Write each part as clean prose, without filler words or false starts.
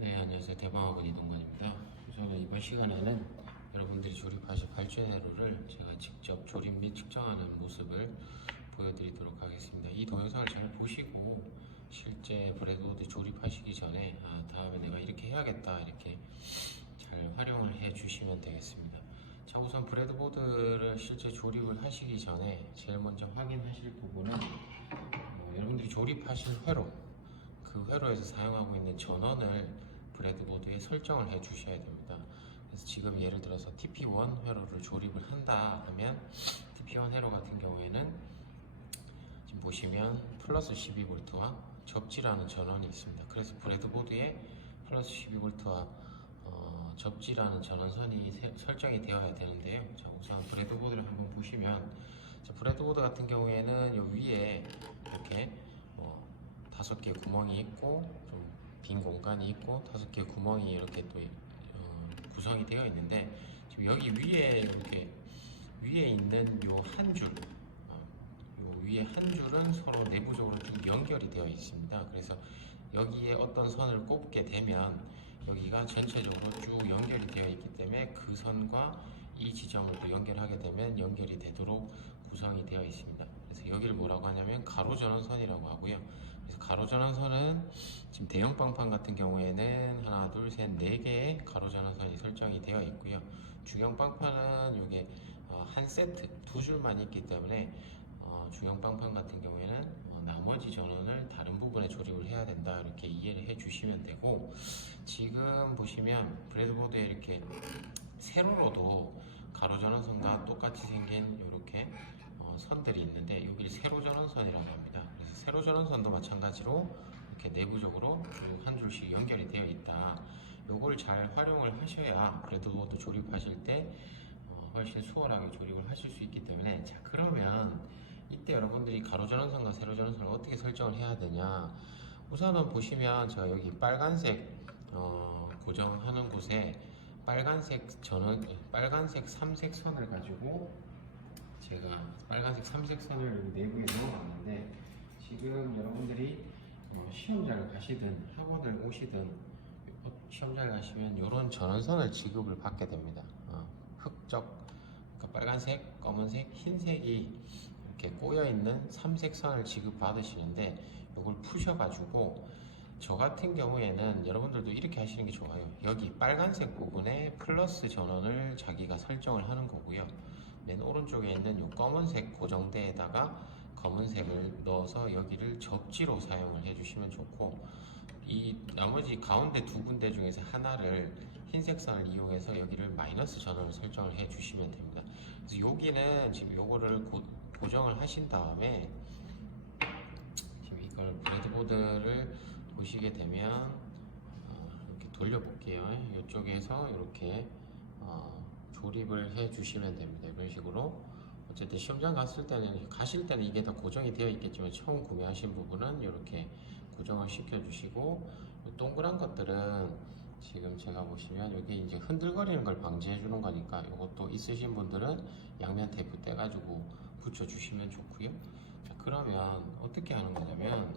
네, 안녕하세요. 대방학원 이동관입니다. 우선 이번 시간에는 여러분들이 조립하실 발주 회로를 제가 직접 조립 및 측정하는 모습을 보여드리도록 하겠습니다. 이 동영상을 잘 보시고 실제 브래드보드 조립하시기 전에 다음에 내가 이렇게 해야겠다 이렇게 잘 활용을 해 주시면 되겠습니다. 자, 우선 브래드보드를 실제 조립을 하시기 전에 제일 먼저 확인하실 부분은 여러분들이 조립하실 회로, 그 회로에서 사용하고 있는 전원을 브래드보드에 설정을 해 주셔야 됩니다. 그래서 지금 예를 들어서 TP1 회로를 조립을 한다 하면 TP1 회로 같은 경우에는 지금 보시면 플러스 12V와 접지라는 전원이 있습니다. 그래서 브래드보드에 플러스 12V와 접지라는 전원선이 설정이 되어야 되는데요. 자, 우선 브래드보드를 한번 보시면, 자, 브래드보드 같은 경우에는 요 위에 이렇게 5개 구멍이 있고 좀 빈 공간이 있고 5개 구멍이 이렇게 또 구성이 되어 있는데, 지금 여기 위에 이렇게 위에 있는 요 한 줄, 요 위에 한 줄은 서로 내부적으로 좀 연결이 되어 있습니다. 그래서 여기에 어떤 선을 꼽게 되면 여기가 전체적으로 쭉 연결이 되어 있기 때문에 그 선과 이 지점을 또 연결하게 되면 연결이 되도록 구성이 되어 있습니다. 그래서 여기를 뭐라고 하냐면 가로전원선이라고 하고요. 그래서 가로전원선은 지금 대형 빵판 같은 경우에는 하나, 둘, 셋, 네 개의 가로전원선이 설정이 되어 있고요. 중형 빵판은 이게 한 세트 두 줄만 있기 때문에 중형 빵판 같은 경우에는 나머지 전원을 다른 부분에 조립을 해야 된다 이렇게 이해를 해 주시면 되고, 지금 보시면 브래드보드에 이렇게 세로로도 가로전원선과 똑같이 생긴 이렇게 선들이 있는데 여기를 세로전원선이라고 합니다. 그래서 세로전원선도 마찬가지로 이렇게 내부적으로 쭉 한 줄씩 연결이 되어 있다. 요걸 잘 활용을 하셔야 브래드보드 조립하실 때 훨씬 수월하게 조립을 하실 수 있기 때문에, 자, 그러면 이때 여러분들이 가로전원선과 세로전원선을 어떻게 설정을 해야 되냐. 우선은 보시면 제가 여기 빨간색 고정하는 곳에 빨간색 삼색 선을 가지고 제가 빨간색 삼색 선을 내부에 넣어놨는데, 지금 여러분들이 시험장을 가시든 학원을 오시든 시험장에 가시면 이런 전원선을 지급을 받게 됩니다. 흑적, 그러니까 빨간색, 검은색, 흰색이 이렇게 꼬여있는 삼색 선을 지급받으시는데, 이걸 푸셔가지고 저 같은 경우에는 여러분들도 이렇게 하시는 게 좋아요. 여기 빨간색 부분에 플러스 전원을 자기가 설정을 하는 거고요. 맨 오른쪽에 있는 이 검은색 고정대에다가 검은색을 넣어서 여기를 접지로 사용을 해주시면 좋고, 이 나머지 가운데 두 군데 중에서 하나를 흰색 선을 이용해서 여기를 마이너스 전원을 설정을 해 주시면 됩니다. 그래서 여기는 지금 요거를 고정을 하신 다음에 지금 이걸 브래드보드를 보시게 되면 이렇게 돌려볼게요. 이쪽에서 이렇게 조립을 해 주시면 됩니다. 이런 식으로 어쨌든 시험장 가실 때는 이게 다 고정이 되어 있겠지만 처음 구매하신 부분은 이렇게 고정을 시켜 주시고, 동그란 것들은 지금 제가 보시면 여기 이제 흔들거리는 걸 방지해 주는 거니까 이것도 있으신 분들은 양면 테이프 떼가지고 붙여 주시면 좋고요. 자, 그러면 어떻게 하는 거냐면,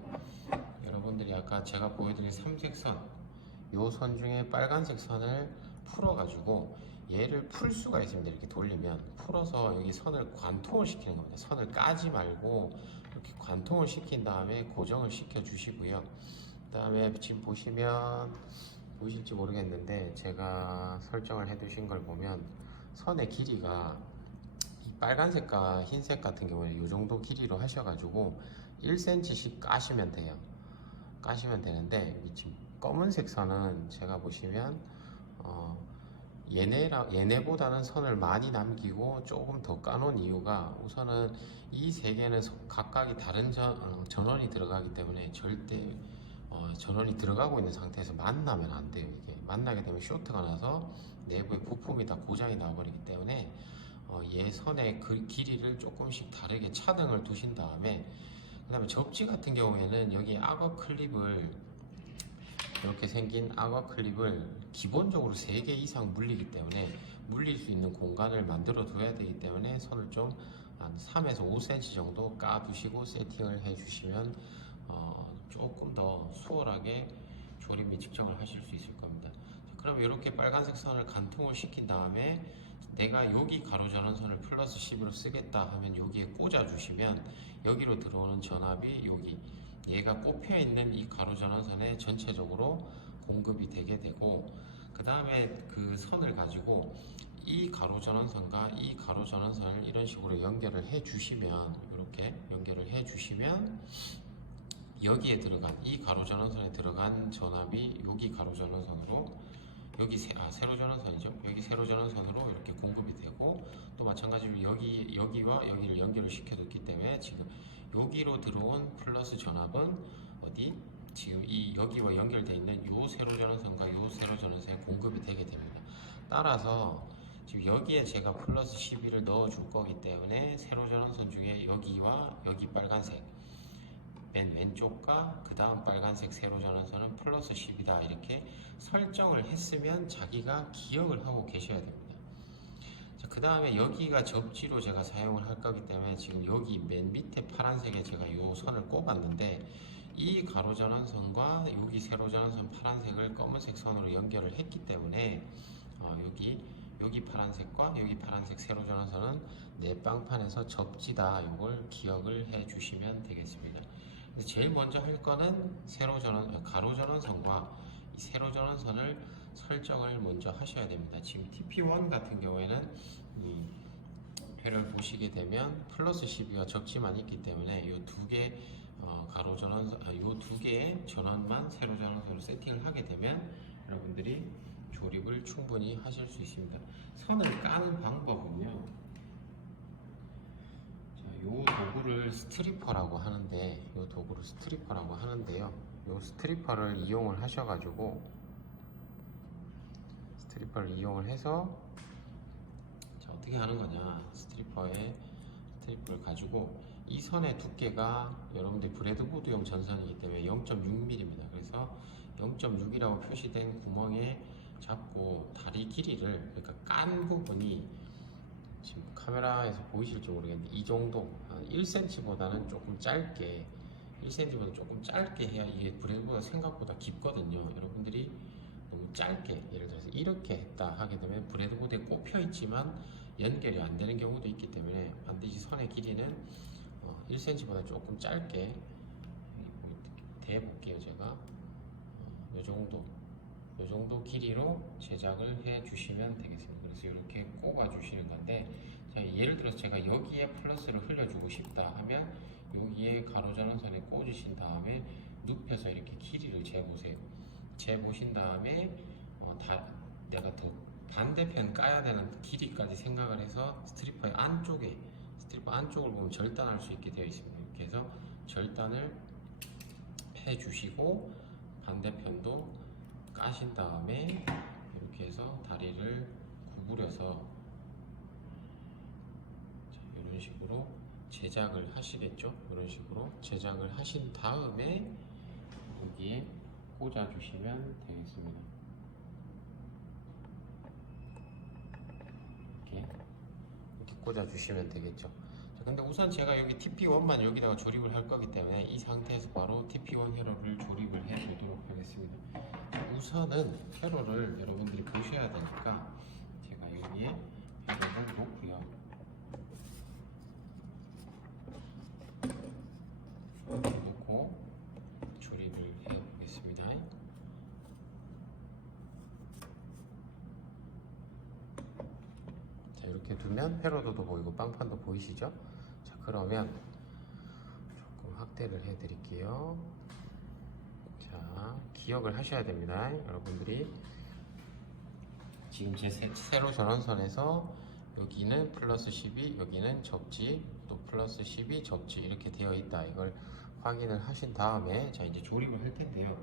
여러분들이 아까 제가 보여드린 삼색선, 요 선 중에 빨간색 선을 풀어가지고 얘를 풀 수가 있습니다. 이렇게 돌리면 풀어서 여기 선을 관통을 시키는 겁니다. 선을 까지 말고 이렇게 관통을 시킨 다음에 고정을 시켜 주시고요. 그 다음에 지금 보시면 보실지 모르겠는데 제가 설정을 해 두신 걸 보면 선의 길이가 이 빨간색과 흰색 같은 경우에 이 정도 길이로 하셔가지고 1cm씩 까시면 돼요. 까시면 되는데, 지금 검은색 선은 제가 보시면 얘네보다는 선을 많이 남기고 조금 더 까놓은 이유가, 우선은 이 세 개는 각각이 다른 전원이 들어가기 때문에 절대 전원이 들어가고 있는 상태에서 만나면 안 돼요. 이게 만나게 되면 쇼트가 나서 내부의 부품이 다 고장이 나버리기 때문에 얘 선의 그 길이를 조금씩 다르게 차등을 두신 다음에, 그 다음에 접지 같은 경우에는 여기 악어 클립을 이렇게 생긴 악어 클립을 기본적으로 3개 이상 물리기 때문에 물릴 수 있는 공간을 만들어 둬야 되기 때문에 선을 좀 한 3에서 5cm 정도 까 두시고 세팅을 해 주시면 조금 더 수월하게 조립 및 측정을 하실 수 있을 겁니다. 그럼 이렇게 빨간색 선을 간통을 시킨 다음에 내가 여기 가로 전원선을 플러스 10으로 쓰겠다 하면 여기에 꽂아 주시면 여기로 들어오는 전압이 여기 얘가 꼽혀 있는 이 가로 전원선에 전체적으로 공급이 되게 되고, 그 다음에 그 선을 가지고 이 가로 전원선과 이 가로 전원선을 이런 식으로 연결을 해 주시면, 이렇게 연결을 해 주시면 여기에 들어간 이 가로 전원선에 들어간 전압이 여기 가로 전원선으로 여기 세로 전원선이죠. 여기 세로 전원선으로 이렇게 공급이 되고, 또 마찬가지로 여기와 여기를 연결을 시켜뒀기 때문에 지금 여기로 들어온 플러스 전압은 어디? 지금 이 여기와 연결되어 있는 요 세로 전원선과 요 세로 전원선에 공급이 되게 됩니다. 따라서 지금 여기에 제가 플러스 12를 넣어 줄 거기 때문에 세로 전원선 중에 여기와 여기 빨간색 맨 왼쪽과 그 다음 빨간색 세로 전원선은 플러스 10이다 이렇게 설정을 했으면 자기가 기억을 하고 계셔야 됩니다. 그 다음에 여기가 접지로 제가 사용을 할 거기 때문에 지금 여기 맨 밑에 파란색에 제가 이 선을 꼽았는데, 이 가로 전원선과 여기 세로 전원선 파란색을 검은색 선으로 연결을 했기 때문에 여기 파란색과 여기 파란색 세로 전원선은 내 빵판에서 접지다, 이걸 기억을 해 주시면 되겠습니다. 제일 먼저 할 거는 가로 전원선과 이 세로 전원선을 설정을 먼저 하셔야 됩니다. 지금 TP1 같은 경우에는 이 회를 보시게 되면 플러스 12와 적지만 있기 때문에 이 두 개 가로 전원선, 이 두 개의 전원만 세로 전원선으로 세팅을 하게 되면 여러분들이 조립을 충분히 하실 수 있습니다. 선을 까는 방법은요, 이 도구를 스트리퍼라고 하는데, 이 스트리퍼를 이용을 하셔가지고 스트리퍼를 이용을 해서 어떻게 하는 거냐, 스트리퍼를 가지고 이 선의 두께가 여러분들 브래드보드용 전선이기 때문에 0.6mm입니다. 그래서 0.6이라고 표시된 구멍에 잡고 다리 길이를, 그러니까 깐 부분이 지금 카메라에서 보이실지 모르겠는데 이 정도, 한 1cm보다는 조금 짧게, 1cm보다 조금 짧게 해야 이게 브래드보드가 생각보다 깊거든요. 여러분들이 너무 짧게, 예를 들어서 이렇게 했다 하게 되면 브래드보드에 꼽혀 있지만 연결이 안 되는 경우도 있기 때문에 반드시 선의 길이는 1cm보다 조금 짧게 대볼게요. 제가 이 정도 길이로 제작을 해 주시면 되겠습니다. 그래서 이렇게 꼽아 주시는 건데, 예를 들어서 제가 여기에 플러스를 흘려주고 싶다 하면 여기에 가로 전원선에 꽂으신 다음에 눕혀서 이렇게 길이를 재보세요. 재보신 다음에 내가 더 반대편 까야 되는 길이까지 생각을 해서 스트리퍼 안쪽을 보면 절단할 수 있게 되어 있습니다. 이렇게 해서 절단을 해 주시고 반대편도 까신 다음에 이렇게 해서 다리를 구부려서 이런 식으로 제작을 하시겠죠. 이런 식으로 제작을 하신 다음에 여기에 꽂아 주시면 되겠습니다. 이렇게 꽂아 주시면 되겠죠. 자, 근데 우선 제가 여기 TP1만 여기다가 조립을 할 거기 때문에 이 상태에서 바로 TP1 회로를 조립을 해 보도록 하겠습니다. 우선은 회로를 여러분들이 보셔야 되니까 제가 여기에 회로를 놓고요. 이렇게 놓고 조립을 해 보겠습니다. 자, 이렇게 두면 회로도도 보이고 빵판도 보이시죠? 자, 그러면 조금 확대를 해 드릴게요. 자, 기억을 하셔야 됩니다. 여러분들이 지금 제 세로 전원선에서 여기는 플러스 12, 여기는 접지, 또 플러스 12, 접지 이렇게 되어 있다. 이걸 확인을 하신 다음에 자, 이제 조립을 할 텐데요.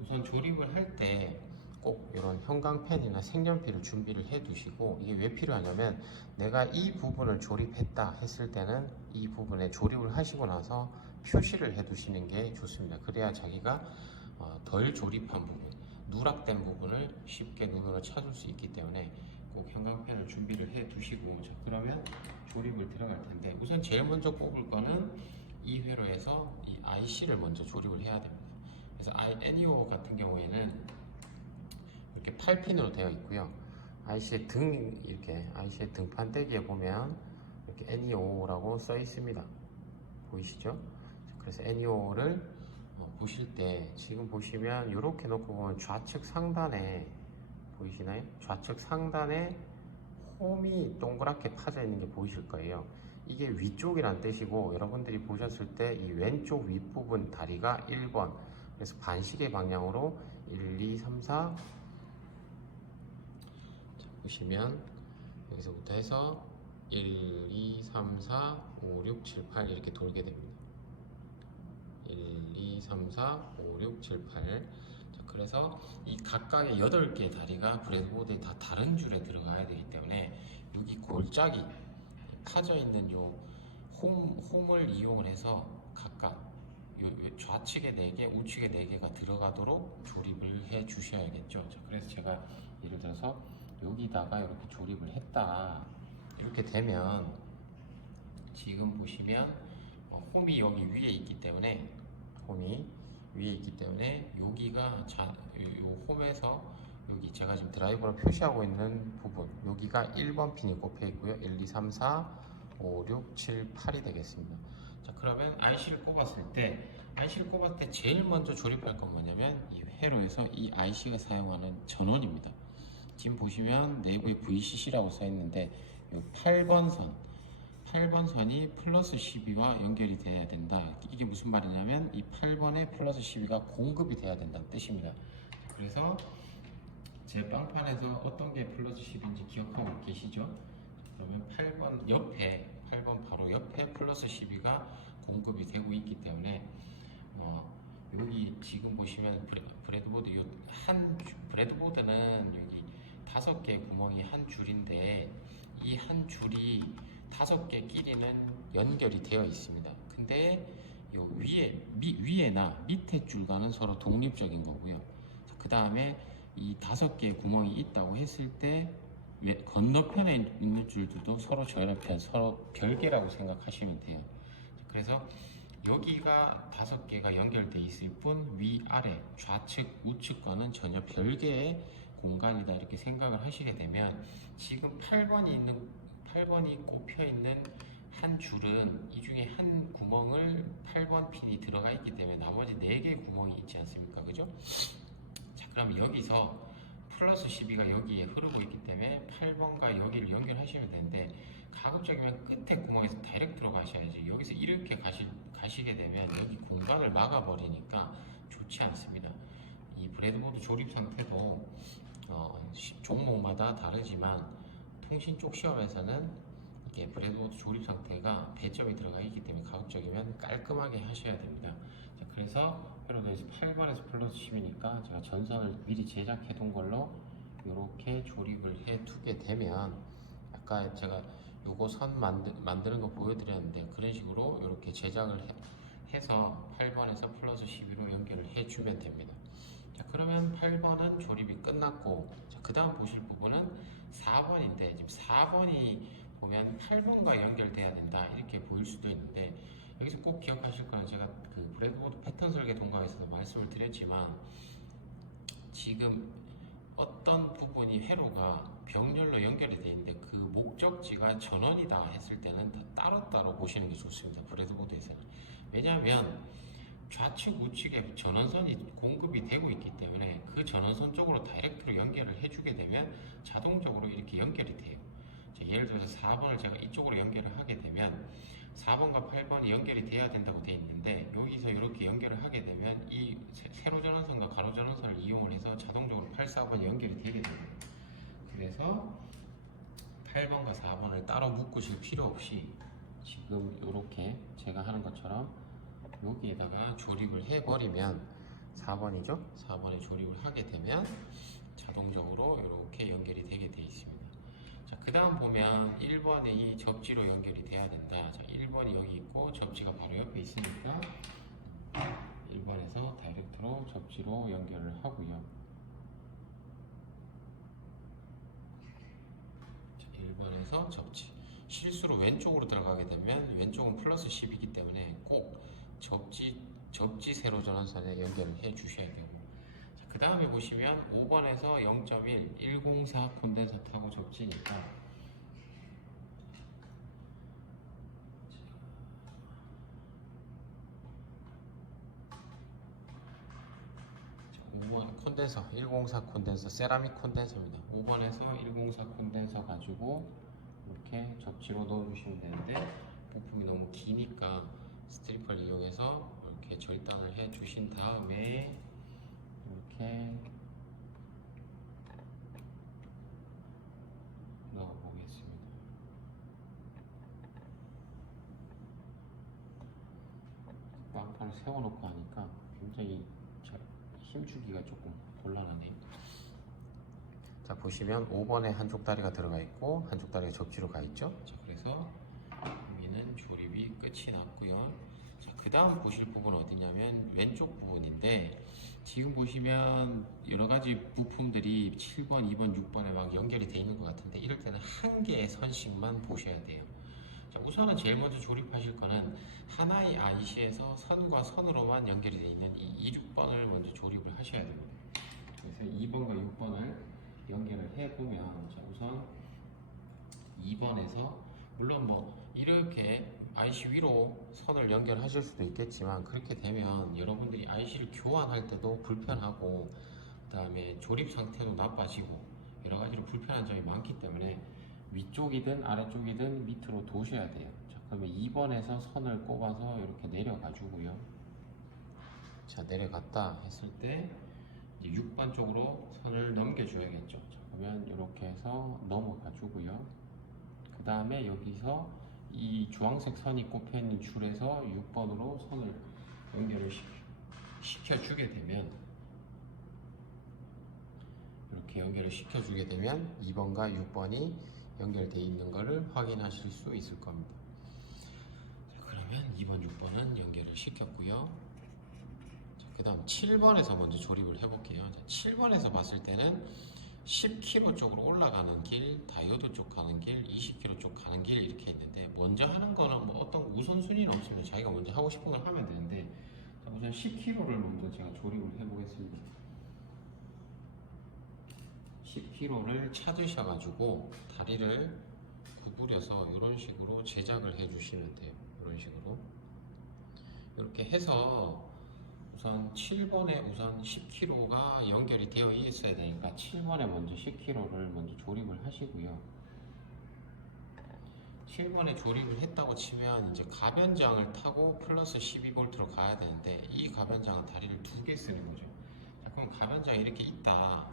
우선 조립을 할 때 꼭 이런 형광펜이나 색연필을 준비를 해 두시고, 이게 왜 필요하냐면 내가 이 부분을 조립했다 했을 때는 이 부분에 조립을 하시고 나서 표시를 해 두시는 게 좋습니다. 그래야 자기가 덜 조립한 부분, 누락된 부분을 쉽게 눈으로 찾을 수 있기 때문에 꼭 형광펜을 준비를 해 두시고, 자, 그러면 조립을 들어갈 텐데, 우선 제일 먼저 꼽을 거는 이 회로에서 이 IC를 먼저 조립을 해야 됩니다. 그래서 NEO 같은 경우에는 이렇게 8핀으로 되어 있고요. IC의 이렇게 IC의 등판대기에 보면 이렇게 NEO라고 써 있습니다. 보이시죠? 그래서 NEO를 보실 때 지금 보시면 이렇게 놓고 보면 좌측 상단에 보이시나요? 좌측 상단에 홈이 동그랗게 파져 있는 게 보이실 거예요. 이게 위쪽이란 뜻이고, 여러분들이 보셨을 때 이 왼쪽 윗부분 다리가 1번, 그래서 반시계 방향으로 1, 2, 3, 4 자, 보시면 여기서부터 해서 1, 2, 3, 4, 5, 6, 7, 8 이렇게 돌게 됩니다. 1, 2, 3, 4, 5, 6, 7, 8. 자, 그래서 이 각각의 8개의 다리가 브레드보드에 다 다른 줄에 들어가야 되기 때문에 여기 골짜기 파져 있는 요 홈을 이용을 해서 각각 요 좌측에 4개, 우측에 4개가 들어가도록 조립을 해 주셔야겠죠. 자, 그래서 제가 예를 들어서 여기다가 이렇게 조립을 했다. 이렇게 되면 지금 보시면 홈이 여기 위에 있기 때문에 여기가 요 홈에서 여기 제가 지금 드라이버로 표시하고 있는 부분, 여기가 1번 핀이 꼽혀 있고요. 1, 2, 3, 4, 5, 6, 7, 8이 되겠습니다. 자, 그러면 IC를 꼽았을 때 제일 먼저 조립할 건 뭐냐면 이 회로에서 이 IC가 사용하는 전원입니다. 지금 보시면 내부에 VCC라고 써 있는데 이 8번 선이 플러스 12와 연결이 돼야 된다. 이게 무슨 말이냐면 이 8번에 플러스 12가 공급이 돼야 된다는 뜻입니다. 그래서 제 빵판에서 어떤 게 플러스 10인지 기억하고 계시죠? 그러면 8번 바로 옆에 플러스 12가 공급이 되고 있기 때문에 여기 지금 보시면 브레드보드는 여기 5개의 구멍이 한 줄인데 이 한 줄이 5개 끼리는 연결이 되어 있습니다. 근데 요 위에나 밑에 줄과는 서로 독립적인 거고요. 그 다음에 이 5개의 구멍이 있다고 했을 때 건너편에 있는 줄들도 서로 별개라고 생각하시면 돼요. 그래서 여기가 5개가 연결되어 있을 뿐 위아래 좌측 우측과는 전혀 별개의 공간이다 이렇게 생각을 하시게 되면 지금 8번이 꼽혀 있는 한 줄은 이 중에 한 구멍을 8번 핀이 들어가 있기 때문에 나머지 4개의 구멍이 있지 않습니까? 그죠? 자, 그럼 여기서 플러스 12가 여기에 흐르고 있기 때문에 8번과 여기를 연결하시면 되는데 가급적이면 끝에 구멍에서 다이렉트로 가셔야지 여기서 이렇게 가시게 되면 여기 공간을 막아버리니까 좋지 않습니다. 이 브레드보드 조립 상태도 종목마다 다르지만 통신 쪽 시험에서는 이게 브레드보드 조립 상태가 배점이 들어가 있기 때문에 가급적이면 깔끔하게 하셔야 됩니다. 자, 그래서 회로도에서 8번에서 플러스 10이니까 제가 전선을 미리 제작해 둔 걸로 이렇게 조립을 해 두게 되면 아까 제가 요거 선 만드는 거 보여드렸는데 그런 식으로 이렇게 제작을 해서 8번에서 플러스 12로 연결을 해 주면 됩니다. 자, 그러면 8번은 조립이 끝났고, 그 다음 보실 부분은 4번인데 지금 4번이 보면 8번과 연결돼야 된다 이렇게 보일 수도 있는데 여기서 꼭 기억하실 거는 제가 그 브레드보드 패턴 설계 동과에서도 말씀을 드렸지만 지금 어떤 부분이 회로가 병렬로 연결이 되어 있는데 그 목적지가 전원이다 했을 때는 다 따로따로 보시는 게 좋습니다. 브레드보드에서는. 왜냐하면 좌측 우측에 전원선이 공급이 되고 있기 때문에 그 전원선 쪽으로 다이렉트로 연결을 해주게 되면 자동적으로 이렇게 연결이 돼요. 예를 들어서 4번을 제가 이쪽으로 연결을 하게 되면 4번과 8번이 연결이 돼야 된다고 되어 있는데 여기서 이렇게 연결을 하게 되면 이 세로 전원선과 가로 전원선을 이용을 해서 자동적으로 8, 4번이 연결이 되게 됩니다. 그래서 8번과 4번을 따로 묶으실 필요 없이 지금 이렇게 제가 하는 것처럼 여기에다가 조립을 해버리면 4번이죠? 4번에 조립을 하게 되면 자동적으로 이렇게 연결이 되게 되어 있습니다. 자, 그 다음 보면 1번이 접지로 연결이 돼야 된다. 자, 1번이 여기 있고 접지가 바로 옆에 있으니까 1번에서 다이렉트로 접지로 연결을 하고요. 자, 1번에서 접지. 실수로 왼쪽으로 들어가게 되면 왼쪽은 플러스 10이기 때문에 꼭 접지 세로 전원선에 연결을 해 주셔야 되고, 그 다음에 보시면 5번에서 0.1, 104 콘덴서 타고 접지니까 5번 콘덴서 104 콘덴서 세라믹 콘덴서입니다. 5번에서 104 콘덴서 가지고 이렇게 접지로 넣어주시면 되는데 부품이 너무 기니까 스트리퍼를 이용해서 이렇게 절단을 해 주신 다음에 이렇게 넣어 보겠습니다. 빵판을 세워놓고 하니까 굉장히 힘주기가 조금 곤란하네요. 자, 보시면 5번에 한쪽 다리가 들어가 있고 한쪽 다리가 접지로 가 있죠. 자, 그래서 여기는 조립이 끝이 났고요. 자, 그 다음 보실 부분은 어디냐면 왼쪽 부분인데, 지금 보시면 여러 가지 부품들이 7번, 2번, 6번에 막 연결이 되어 있는 것 같은데, 이럴 때는 한 개의 선씩만 보셔야 돼요. 자, 우선은 제일 먼저 조립하실 거는 하나의 IC에서 선과 선으로만 연결이 되어 있는 이 26번을 먼저 조립을 하셔야 됩니다. 그래서 2번과 6번을 연결을 해보면, 자, 우선 2번에서 물론 뭐 이렇게 IC 위로 선을 연결하실 수도 있겠지만, 그렇게 되면 여러분들이 IC를 교환할 때도 불편하고 그 다음에 조립 상태도 나빠지고 여러 가지로 불편한 점이 많기 때문에 위쪽이든 아래쪽이든 밑으로 도셔야 돼요. 자, 그러면 2번에서 선을 꼽아서 이렇게 내려가 주고요. 자, 내려갔다 했을 때 이제 6번 쪽으로 선을 넘겨줘야겠죠. 자, 그러면 이렇게 해서 넘어가 주고요. 그 다음에 여기서 이 주황색 선이 꼽혀 있는 줄에서 6번으로 선을 연결을 시켜주게 되면, 이렇게 연결을 시켜주게 되면 2번과 6번이 연결되어 있는 것을 확인하실 수 있을 겁니다. 자, 그러면 2번, 6번은 연결을 시켰고요. 그 다음 7번에서 먼저 조립을 해볼게요. 자, 7번에서 봤을 때는 10km 쪽으로 올라가는 길, 다이오드 쪽 가는 길, 20km 쪽 가는 길 이렇게 있는데, 먼저 하는 거는 뭐 어떤 우선순위는 없습니다. 자기가 먼저 하고 싶은 걸 하면 되는데, 자, 우선 10km를 먼저 제가 조립을 해보겠습니다. 10km를 찾으셔가지고 다리를 구부려서 이런 식으로 제작을 해주시면 돼요. 이런 식으로 이렇게 해서 우선 7번에 우선 10km가 연결이 되어 있어야 되니까 7번에 먼저 10km를 먼저 조립을 하시고요. 7번에 조립을 했다고 치면 이제 가변장을 타고 플러스 12V로 가야 되는데, 이 가변장은 다리를 2개 쓰는 거죠. 자, 그럼 가변장이 이렇게 있다.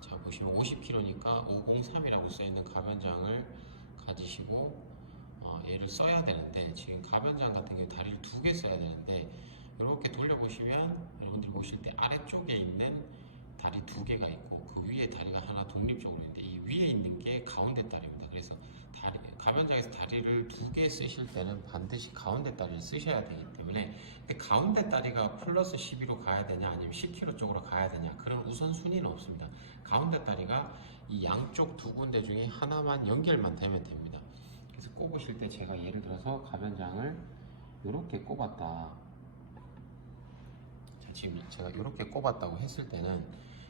자, 보시면 50km니까 503이라고 써있는 가변장을 가지시고 얘를 써야 되는데, 지금 가변장 같은 경우 다리를 2개 써야 되는데, 이렇게 돌려보시면 여러분들이 보실 때 아래쪽에 있는 다리 2개가 있고 그 위에 다리가 하나 독립적으로 있는데, 이 위에 있는 게 가운데 다리입니다. 그래서 가변장에서 다리를 2개 쓰실 때는 반드시 가운데 다리를 쓰셔야 되기 때문에, 근데 가운데 다리가 플러스 12로 가야 되냐 아니면 10km 쪽으로 가야 되냐, 그런 우선순위는 없습니다. 가운데 다리가 이 양쪽 2군데 중에 하나만 연결만 되면 됩니다. 그래서 꼽으실 때 제가 예를 들어서 가변장을 이렇게 꼽았다. 자, 지금 제가 이렇게 꼽았다고 했을 때는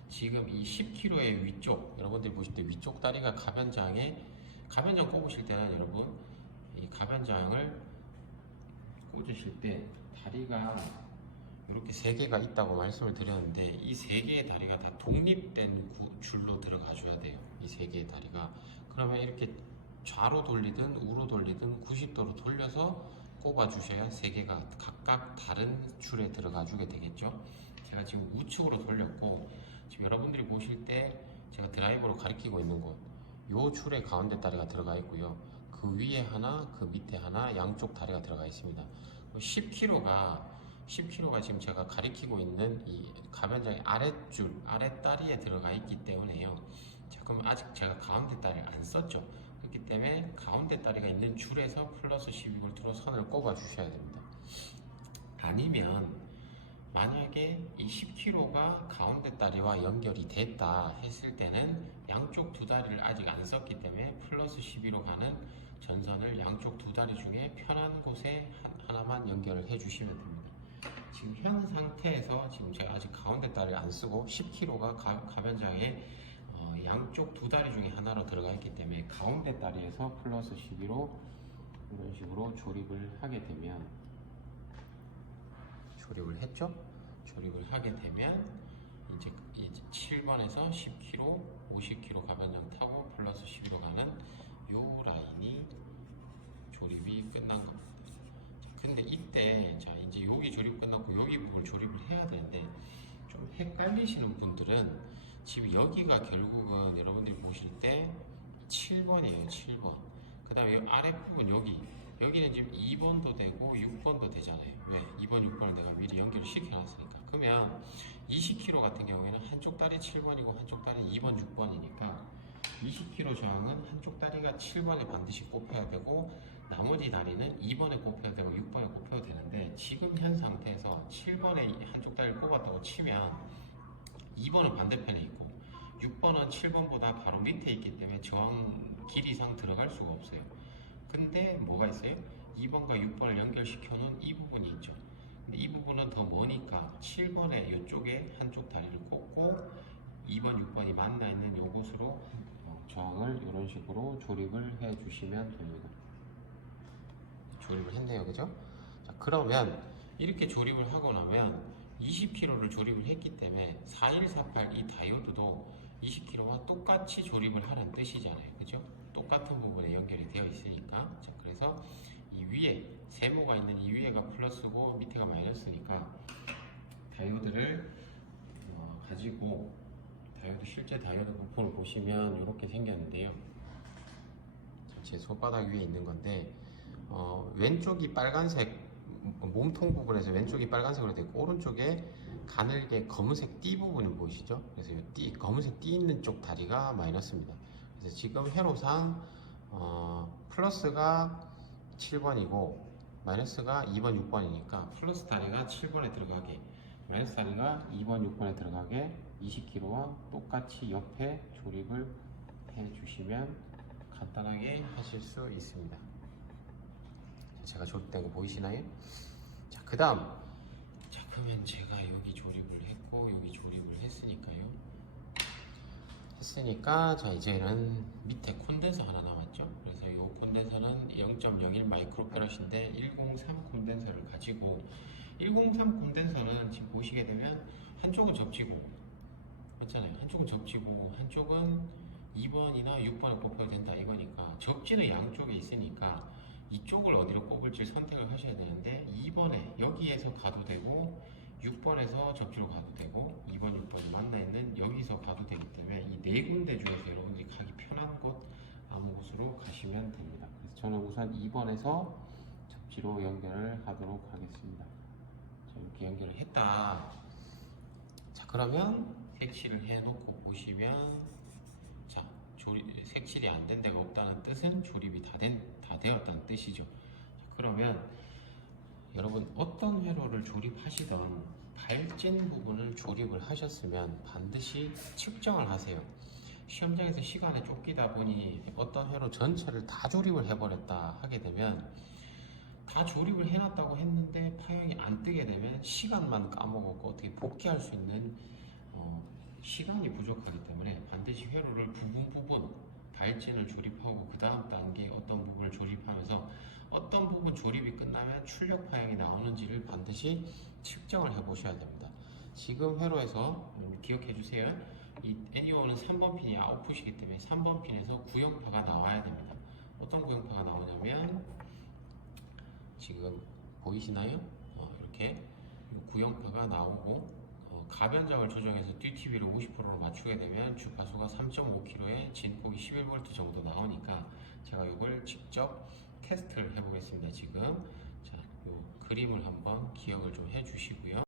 지금 이 10km의 위쪽, 여러분들이 보실 때 위쪽 다리가 가변장 꼽으실 때는 여러분 이 가변장을 꽂으실 때 다리가 이렇게 3개가 있다고 말씀을 드렸는데, 이 3개의 다리가 다 독립된 줄로 들어가 줘야 돼요. 이 3개의 다리가. 그러면 이렇게 좌로 돌리든 우로 돌리든 90도로 돌려서 꼽아 주셔야 3개가 각각 다른 줄에 들어가 주게 되겠죠. 제가 지금 우측으로 돌렸고, 지금 여러분들이 보실 때 제가 드라이버로 가리키고 있는 곳, 요 줄에 가운데 다리가 들어가 있고요. 그 위에 하나, 그 밑에 하나, 양쪽 다리가 들어가 있습니다. 10kg가 지금 제가 가리키고 있는 이 가변장의 아랫줄, 아랫다리에 들어가 있기 때문에요. 자, 그럼 아직 제가 가운데 다리를 안 썼죠. 그렇기 때문에 가운데 다리가 있는 줄에서 플러스 12V로 선을 꼽아 주셔야 됩니다. 아니면 만약에 이 10kg가 가운데 다리와 연결이 됐다 했을 때는 양쪽 2다리를 아직 안 썼기 때문에 플러스 12로 가는 전선을 양쪽 2다리 중에 편한 곳에 하나만 연결을 해 주시면 됩니다. 지금 현 상태에서 지금 제가 아직 가운데 다리를 안 쓰고 10kg가 가변장에 양쪽 두 다리 중에 하나로 들어가 있기 때문에 가운데 다리에서 플러스 12로 이런 식으로 조립을 하게 되면, 조립을 했죠? 조립을 하게 되면 이제 7번에서 10kg, 50kg 가변장 타고 플러스 12로 가는 요 라인이 조립이 끝난 겁니다. 근데 이때 자 이제 여기 조립 끝났고 여기 부분 조립을 해야 되는데, 좀 헷갈리시는 분들은 지금 여기가 결국은 여러분들이 보실 때 7번이에요. 7번. 그 다음에 아랫부분 여기는 지금 2번도 되고 6번도 되잖아요. 왜? 2번, 6번을 내가 미리 연결을 시켜놨으니까. 그러면 20kg 같은 경우에는 한쪽 다리 7번이고 한쪽 다리 2번, 6번이니까 20kg 저항은 한쪽 다리가 7번에 반드시 꼽혀야 되고 나머지 다리는 2번에 꼽혀야 되고 6번에 꼽혀야 되는데, 지금 현 상태에서 7번에 한쪽 다리를 꼽았다고 치면 2번은 반대편에 있고 6번은 7번보다 바로 밑에 있기 때문에 저항 길이상 들어갈 수가 없어요. 근데 뭐가 있어요? 2번과 6번을 연결시켜 놓은 이 부분이 있죠. 근데 이 부분은 더 머니까 7번의 이쪽에 한쪽 다리를 꼽고 2번, 6번이 만나 있는 요곳으로 저항을 이런 식으로 조립을 해 주시면 됩니다. 조립을 했네요, 그죠? 자, 그러면 이렇게 조립을 하고 나면 20kg를 조립을 했기 때문에 4148 이 다이오드도 20kg와 똑같이 조립을 하는 뜻이잖아요, 그죠? 똑같은 부분에 연결이 되어 있으니까. 자, 그래서 이 위에 세모가 있는 이 위에가 플러스고 밑에가 마이너스니까 다이오드를 가지고 실제 다이오드 부품을 보시면 이렇게 생겼는데요. 제 손바닥 위에 있는 건데 왼쪽이 빨간색, 몸통 부분에서 왼쪽이 빨간색으로 되고 오른쪽에 가늘게 검은색 띠 부분이 보이시죠? 그래서 이 검은색 띠 있는 쪽 다리가 마이너스입니다. 그래서 지금 회로상 플러스가 7번이고 마이너스가 2번, 6번이니까 플러스 다리가 7번에 들어가게, 마이너스 다리가 2번, 6번에 들어가게 20kg와 똑같이 옆에 조립을 해주시면 간단하게 하실 수 있습니다. 제가 조립된 거 보이시나요? 자, 그 다음, 자, 그러면 제가 여기 조립을 했고 여기 조립을 했으니까 자, 이제는 밑에 콘덴서 하나 남았죠. 그래서 이 콘덴서는 0.01 마이크로페럿인데 103 콘덴서를 가지고, 103 콘덴서는 지금 보시게 되면 한쪽은 접지고 맞잖아요. 한쪽은 접지고 한쪽은 2번이나 6번에 꼽혀야 된다 이거니까, 접지는 양쪽에 있으니까 이쪽을 어디로 꼽을지 선택을 하셔야 되는데 2번에 여기에서 가도 되고 6번에서 접지로 가도 되고 2번, 6번이 만나 있는 여기서 가도 되기 때문에 이 네 군데 중에서 여러분들이 가기 편한 곳 아무 곳으로 가시면 됩니다. 그래서 저는 우선 2번에서 접지로 연결을 하도록 하겠습니다. 자, 이렇게 연결을 했다. 자, 그러면 색칠을 해놓고 보시면, 자, 색칠이 안 된 데가 없다는 뜻은 조립이 다 되었다는 뜻이죠. 자, 그러면 여러분 어떤 회로를 조립하시던 발진 부분을 조립을 하셨으면 반드시 측정을 하세요. 시험장에서 시간에 쫓기다 보니 어떤 회로 전체를 다 조립을 해버렸다 하게 되면, 다 조립을 해놨다고 했는데 파형이 안 뜨게 되면 시간만 까먹었고 어떻게 복귀할 수 있는 시간이 부족하기 때문에 반드시 회로를 부분 발진을 조립하고 그 다음 단계 어떤 부분을 조립하면서 어떤 부분 조립이 끝나면 출력 파형이 나오는지를 반드시 측정을 해 보셔야 됩니다. 지금 회로에서 기억해 주세요. 이 NEO는 3번 핀이 아웃풋이기 때문에 3번 핀에서 구형파가 나와야 됩니다. 어떤 구형파가 나오냐면 지금 보이시나요? 이렇게 구형파가 나오고 가변장을 조정해서 DTB를 50%로 맞추게 되면 주파수가 3.5kH에 진폭이 11V 정도 나오니까 제가 이걸 직접 테스트를 해보겠습니다. 지금 자, 요 그림을 한번 기억을 좀 해주시고요.